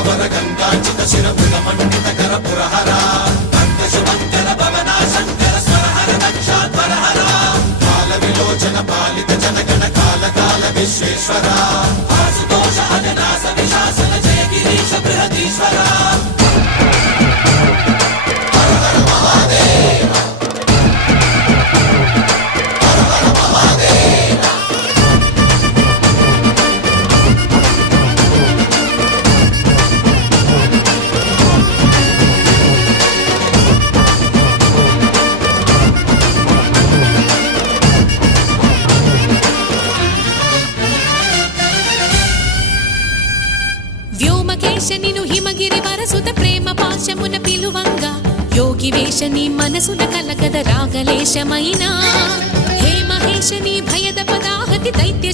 స్థావర గంగాచిత శిరమృగ మండిత కర పురహర శుభంకర భవనా శంకర స్వరహర దక్షాధ్వరహర కాల విలోచన పాలిత జనగణ కాల కాల విశ్వేశ్వర ఆశుతోష అజనాస విశాసన జయ గిరీశ బృహదీశ్వర వ్యోమకేశనిను హిమగిరి వరసుత ప్రేమ పాశమున పిలువంగా యోగి వేషని మనసున కలగద రాగలేశమైనా హే మహేశని భయద పదాహతి దైత్య